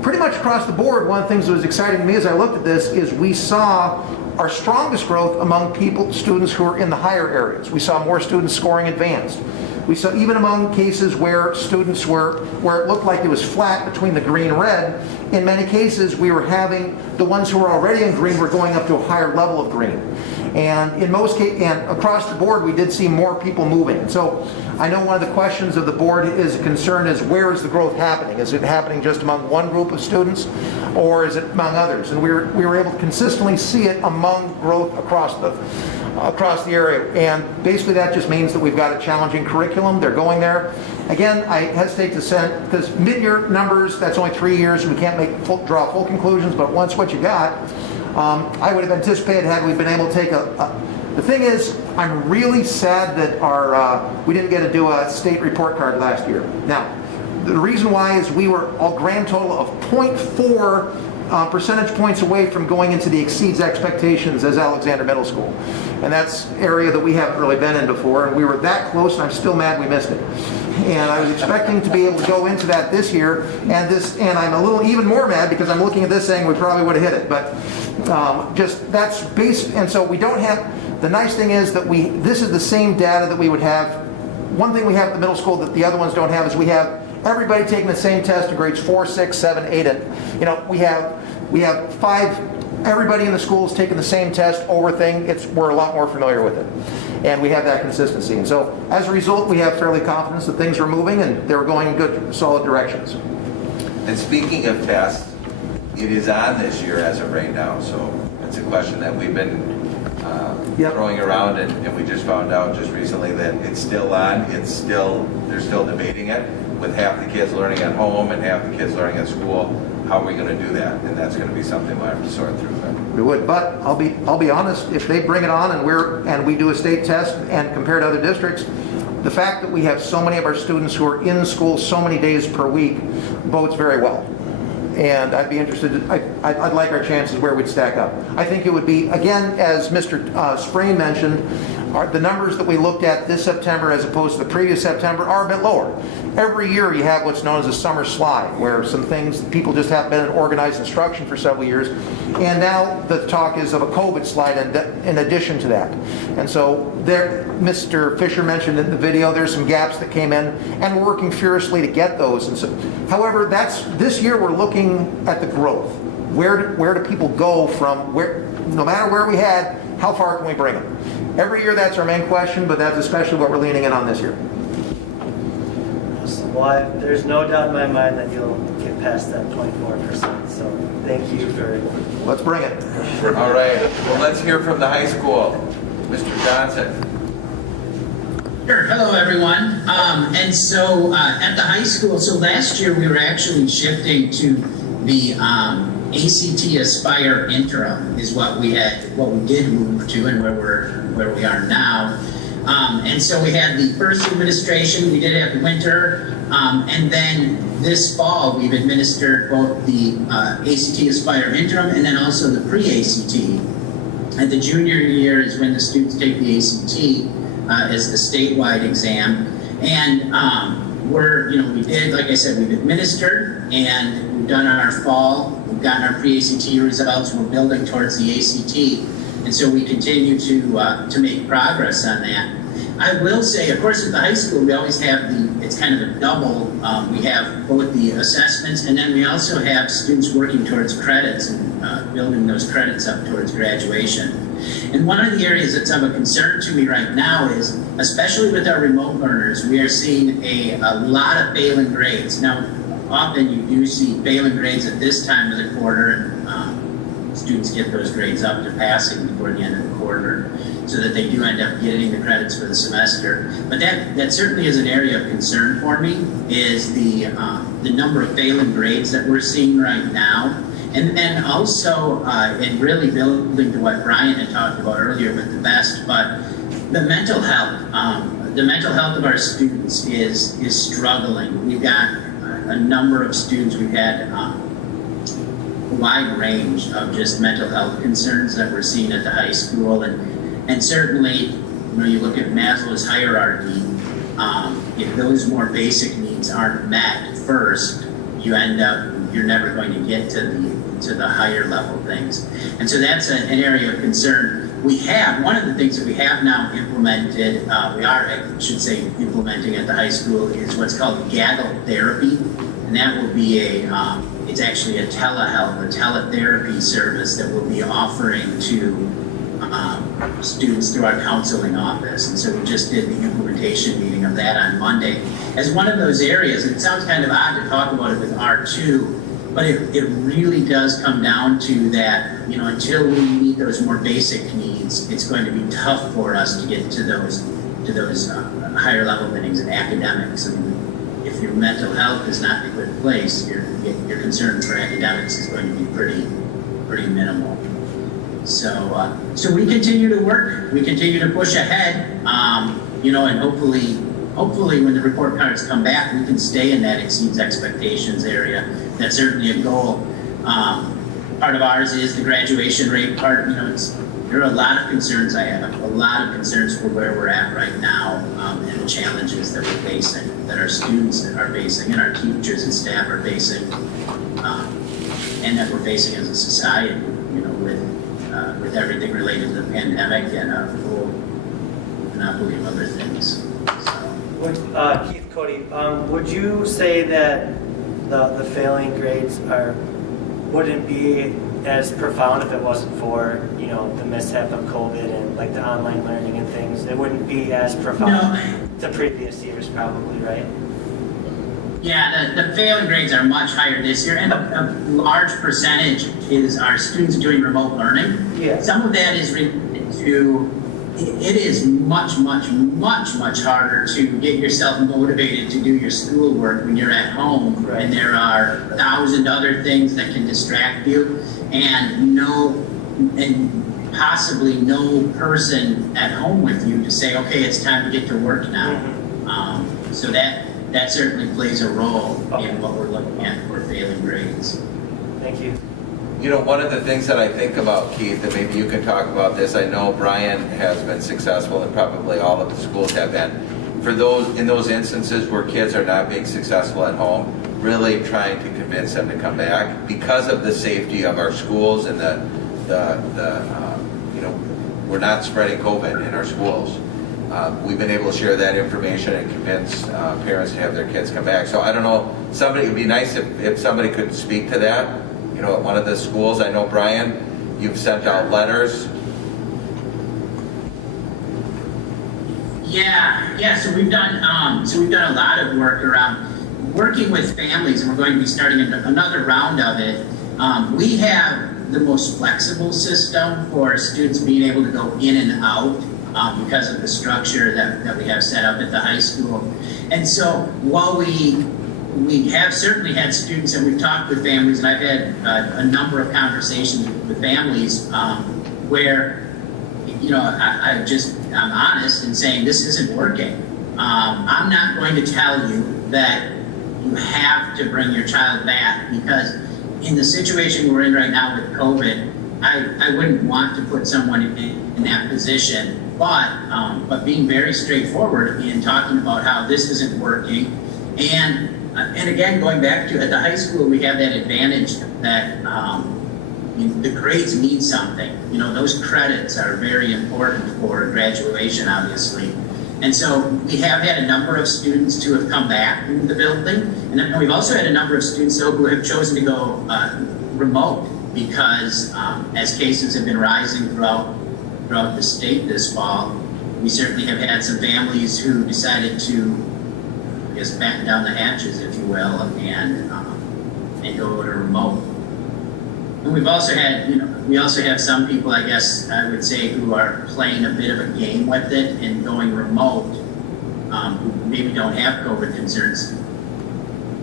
Pretty much across the board, one of the things that was exciting to me as I looked at this is we saw our strongest growth among students who are in the higher areas. We saw more students scoring advanced. We saw even among cases where students where it looked like it was flat between the green and red, in many cases we were having the ones who were already in green were going up to a higher level of green. And in most cases, and across the board, we did see more people moving. So I know one of the questions of the board is a concern is where is the growth happening? Is it happening just among one group of students, or is it among others? And we were able to consistently see it among growth across the area. And basically that just means that we've got a challenging curriculum. They're going there. Again, I hesitate to send, because mid-year numbers, that's only 3 years. We can't draw full conclusions, but once what you got, I would have anticipated had we been able to take the thing is, I'm really sad that we didn't get to do a state report card last year. Now, the reason why is we were a grand total of 0.4 percentage points away from going into the exceeds expectations as Alexander Middle School. And that's area that we haven't really been in before, and we were that close, and I'm still mad we missed it. And I was expecting to be able to go into that this year, and I'm a little even more mad because I'm looking at this saying we probably would have hit it. But just that's base, and so we don't have. The nice thing is that this is the same data that we would have. One thing we have at the middle school that the other ones don't have is we have everybody taking the same test in grades 4, 6, 7, 8, and we have 5. Everybody in the school is taking the same test over thing. We're a lot more familiar with it, and we have that consistency. And so, as a result, we have fairly confidence that things are moving and they're going in good, solid directions. And speaking of tests, it is on this year as of right now. So it's a question that we've been throwing around, and we just found out just recently that it's still on. They're still debating it, with half the kids learning at home and half the kids learning at school. How are we going to do that? And that's going to be something we'll have to sort through. We would, but I'll be honest. If they bring it on and we do a state test and compare to other districts, the fact that we have so many of our students who are in school so many days per week bodes very well. And I'd be interested. I'd like our chances where we'd stack up. I think it would be, again, as Mr. Sprain mentioned, the numbers that we looked at this September as opposed to the previous September are a bit lower. Every year you have what's known as a summer slide, where some things, people just haven't been in organized instruction for several years. And now the talk is of a COVID slide in addition to that. And so there, Mr. Fisher mentioned in the video, there's some gaps that came in, and we're working furiously to get those. And so, however, this year we're looking at the growth. Where do people go from where, no matter where we had, how far can we bring them? Every year that's our main question, but that's especially what we're leaning in on this year. Well, there's no doubt in my mind that you'll get past that 24%. So thank you for. Let's bring it. All right. Well, let's hear from the high school. Mr. Johnson. Sure. Hello, everyone. And so at the high school, so last year we were actually shifting to the ACT Aspire Interim is what we did move to, and where we are now. And so we had the first administration, we did have winter, and then this fall we've administered both the ACT Aspire Interim and then also the pre-ACT. And the junior year is when the students take the ACT as the statewide exam. And we did, like I said, we've administered and we've done our fall, we've gotten our pre-ACT results, we're building towards the ACT. And so we continue to make progress on that. I will say, of course, at the high school, we always have it's kind of a double. We have both the assessments, and then we also have students working towards credits and building those credits up towards graduation. And one of the areas that's of a concern to me right now is, especially with our remote learners, we are seeing a lot of failing grades. Now, often you do see failing grades at this time of the quarter, and students get those grades up to passing before the end of the quarter, so that they do end up getting the credits for the semester. But that certainly is an area of concern for me, is the number of failing grades that we're seeing right now. And then also, and really building to what Brian had talked about earlier with the BEST, but the mental health. The mental health of our students is struggling. We've got a number of students, we've had a wide range of just mental health concerns that we're seeing at the high school. And certainly, when you look at Maslow's hierarchy, if those more basic needs aren't met first, you're never going to get to the higher level things. And so that's an area of concern. One of the things that we have now implemented, implementing at the high school, is what's called gaggle therapy. And that will be it's actually a teletherapy service that we'll be offering to students through our counseling office. And so we just did the implementation meeting of that on Monday as one of those areas. And it sounds kind of odd to talk about it with R2, but it really does come down to that, until we meet those more basic needs, it's going to be tough for us to get to those higher level things in academics. And if your mental health is not in a good place, your concern for academics is going to be pretty minimal. So we continue to work, we continue to push ahead, and hopefully when the report cards come back, we can stay in that exceeds expectations area. That's certainly a goal. part of ours is the graduation rate part. There are a lot of concerns I have, a lot of concerns for where we're at right now, and the challenges that we're facing, that our students are facing, and our teachers and staff are facing, and that we're facing as a society, with everything related to the pandemic and a whole monopoly of other things. Keith Cody, would you say that the failing grades wouldn't be as profound if it wasn't for the mishap of COVID and like the online learning and things? It wouldn't be as profound to previous years, probably, right? Yeah, the failing grades are much higher this year, and a large percentage is our students doing remote learning. Yeah. Some of that is related to, it is much harder to get yourself motivated to do your schoolwork when you're at home, right? And there are 1,000 other things that can distract you, and possibly no person at home with you to say, okay, it's time to get to work now. Mm-hmm. So that certainly plays a role in what we're looking at for failing grades. Thank you. One of the things that I think about, Keith, and maybe you can talk about this, I know Brian has been successful, and probably all of the schools have been, in those instances where kids are not being successful at home, really trying to convince them to come back because of the safety of our schools and we're not spreading COVID in our schools. We've been able to share that information and convince parents to have their kids come back. So I don't know, it'd be nice if somebody could speak to that, at one of the schools. I know, Brian, you've sent out letters. Yeah. So we've done a lot of work around working with families, and we're going to be starting another round of it. We have the most flexible system for students being able to go in and out because of the structure that we have set up at the high school. And so while we have certainly had students, and we've talked with families, and I've had a number of conversations with families where, I'm honest in saying this isn't working. I'm not going to tell you that you have to bring your child back, because in the situation we're in right now with COVID, I wouldn't want to put someone in that position. But being very straightforward in talking about how this isn't working, and again, going back to at the high school, we have that advantage that the grades mean something. Those credits are very important for graduation, obviously. And so we have had a number of students who have come back into the building, and then we've also had a number of students who have chosen to go remote because as cases have been rising throughout the state this fall, we certainly have had some families who decided to, batten down the hatches, if you will, and go to remote. And we've also had, we also have some people, I guess I would say, who are playing a bit of a game with it and going remote, who maybe don't have COVID concerns,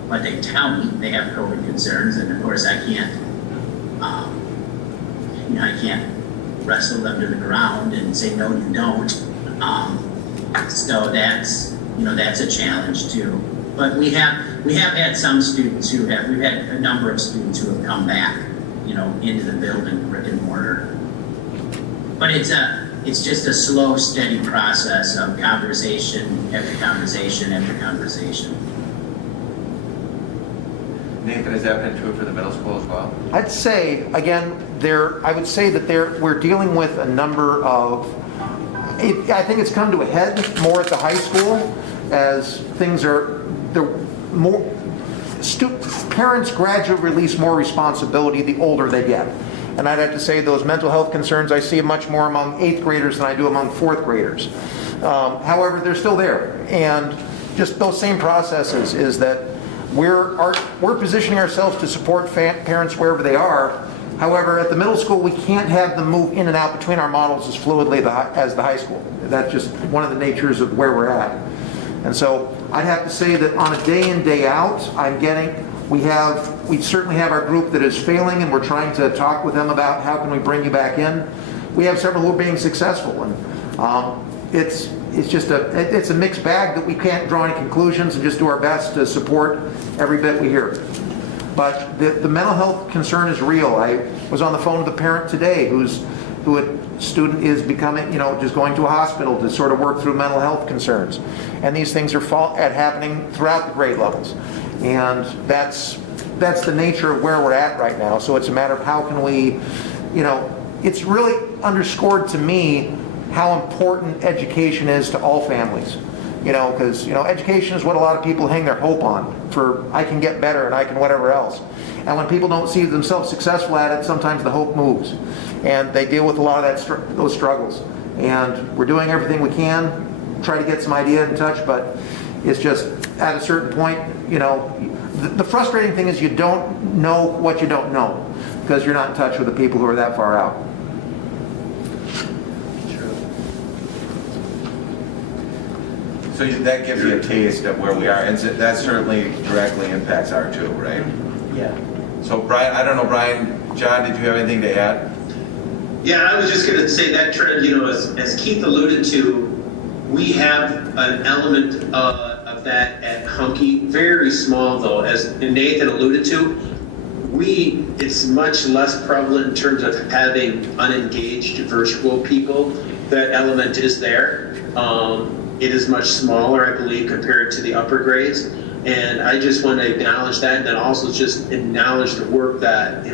but they tell me they have COVID concerns, and of course I can't wrestle them to the ground and say, no, you don't. So that's a challenge too. But we have had some students we've had a number of students who have come back, into the building, brick and mortar. But it's just a slow, steady process of conversation after conversation after conversation. Nathan, has that been true for the middle school as well? I'd say, again, we're dealing with a number of, I think it's come to a head more at the high school as things parents gradually release more responsibility the older they get. And I'd have to say those mental health concerns I see much more among 8th graders than I do among 4th graders. However, they're still there. And just those same processes is that we're positioning ourselves to support parents wherever they are. However, at the middle school, we can't have them move in and out between our models as fluidly as the high school. That's just one of the natures of where we're at. And so I'd have to say that on a day in, day out, we certainly have our group that is failing, and we're trying to talk with them about how can we bring you back in. We have several who are being successful, and it's a mixed bag that we can't draw any conclusions and just do our best to support every bit we hear. But the mental health concern is real. Was on the phone with a parent today who a student is becoming, just going to a hospital to sort of work through mental health concerns. And these things are happening throughout the grade levels. And that's the nature of where we're at right now. So it's a matter of how can we, it's really underscored to me how important education is to all families. Because, education is what a lot of people hang their hope on for I can get better and I can whatever else. And when people don't see themselves successful at it, sometimes the hope moves. And they deal with a lot of those struggles. And we're doing everything we can, try to get some idea in touch, but it's just at a certain point, the frustrating thing is you don't know what you don't know because you're not in touch with the people who are that far out. So that gives you a taste of where we are, and that certainly directly impacts R2, right? Yeah. So Brian, I don't know, Brian, John, did you have anything to add? Yeah, I was just going to say that trend, as Keith alluded to, we have an element of that at Hunky, very small though, as Nathan alluded to. It's much less prevalent in terms of having unengaged virtual people. That element is there. It is much smaller, I believe, compared to the upper grades. And I just want to acknowledge that, and then also just acknowledge the work that,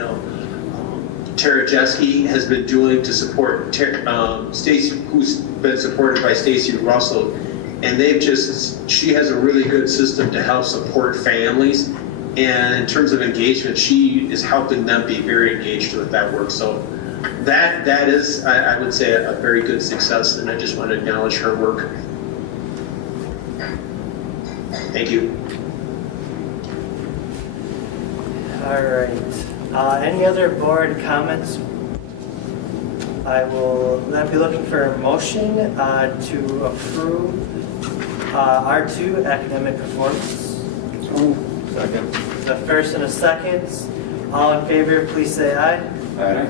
Tara Jeske has been doing to support Stacy, who's been supported by Stacy Russell. And she has a really good system to help support families. And in terms of engagement, she is helping them be very engaged with that work. So that is, I would say, a very good success, and I just want to acknowledge her work. Thank you. All right. Any other board comments? I will then be looking for a motion to approve R2 academic performance. Second. The first and a second. All in favor, please say aye. Aye.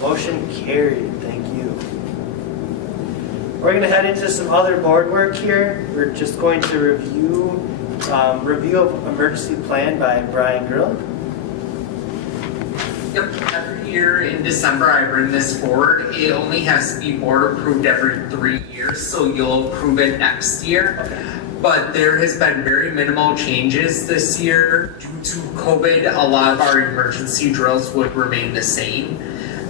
Motion carried. Thank you. We're going to head into some other board work here. We're just going to review of emergency plan by Brian Grill. Yep, every year in December I bring this forward. It only has to be board approved every 3 years, so you'll approve it next year. Okay. But there has been very minimal changes this year. Due to COVID, a lot of our emergency drills would remain the same.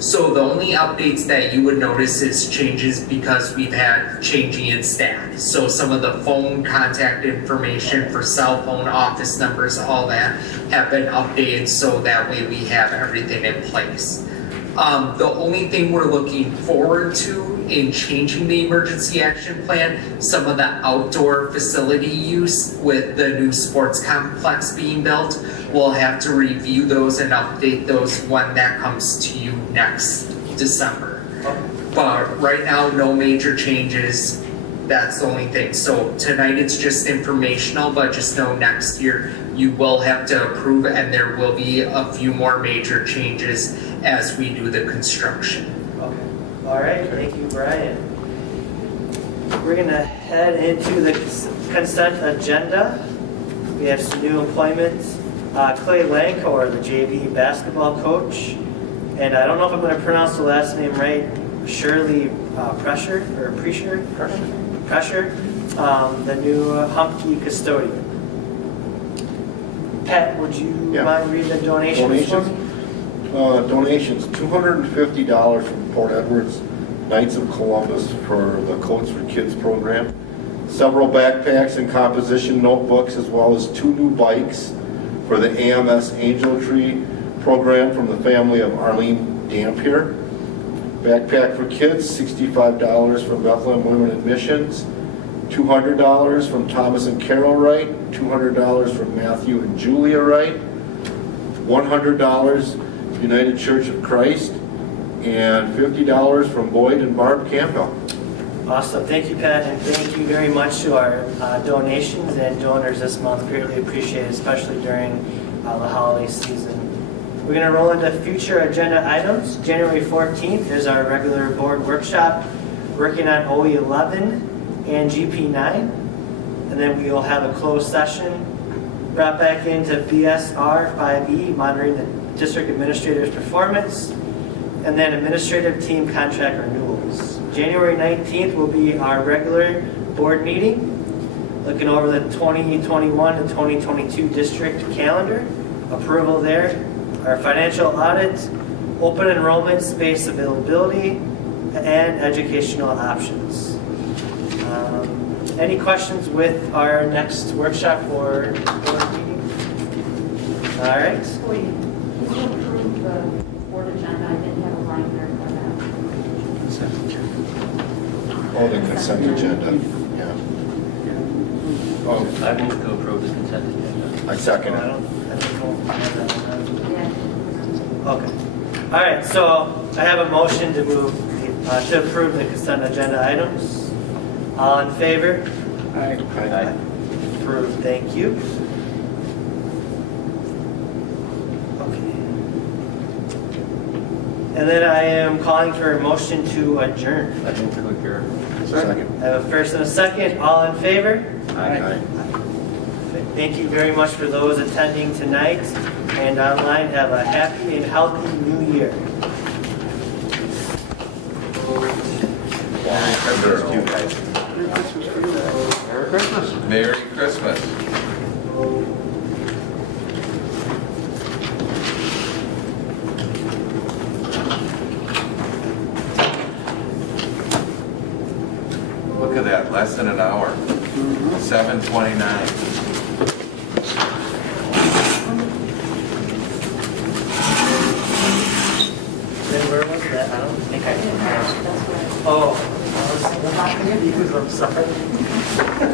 So the only updates that you would notice is changes because we've had changing in staff. So some of the phone contact information for cell phone, office numbers, all that have been updated so that way we have everything in place. The only thing we're looking forward to in changing the emergency action plan, some of the outdoor facility use with the new sports complex being built. We'll have to review those and update those when that comes to you next December. But right now, no major changes. That's the only thing. So tonight it's just informational, but just know next year you will have to approve, and there will be a few more major changes as we do the construction. Okay. All right. Thank you, Brian. We're going to head into the consent agenda. We have some new employments. Clay Lankor, the JV basketball coach. And I don't know if I'm going to pronounce the last name right. Shirley Pressure, the new Humpkey custodian. Pat, would you mind reading the donations for me? Donations, $250 from Port Edwards Knights of Columbus for the Coats for Kids program. Several backpacks and composition notebooks, as well as 2 new bikes for the AMS Angel Tree program from the family of Arlene Dampier. Backpack for kids, $65 from Bethlehem Women in Missions. $200 from Thomas and Carol Wright. $200 from Matthew and Julia Wright. $100 United Church of Christ. And $50 from Boyd and Barb Campbell. Awesome. Thank you, Pat, and thank you very much to our donations and donors this month. Greatly appreciated, especially during the holiday season. We're going to roll into future agenda items. January 14th is our regular board workshop working on OE11 and GP9. And then we will have a closed session brought back into BSR 5E, monitoring the district administrator's performance, and then administrative team contract renewals. January 19th will be our regular board meeting, looking over the 2021 to 2022 district calendar, approval there, our financial audit, open enrollment, space availability, and educational options. Any questions with our next workshop or board meeting? All right. Wait, can you approve the board agenda? I didn't have a line there for that. Oh, the consent agenda, yeah. Oh, I move to approve the consent agenda. I second I it. don't know if I have that one. Yeah. Okay. All right, so I have a motion to move, to approve the consent agenda items. All in favor? Aye. Approved, thank you. Okay. And then I am calling for a motion to adjourn. I move to adjourn. Second. I have a first and a second, all in favor? Aye. Thank you very much for those attending tonight and online. Have a happy and healthy new year. Merry Christmas to you guys. Merry Christmas. Merry Christmas. Look at that, less than an hour. 7:29. Then where was that? I don't think I did. Oh, I was confused, I'm sorry.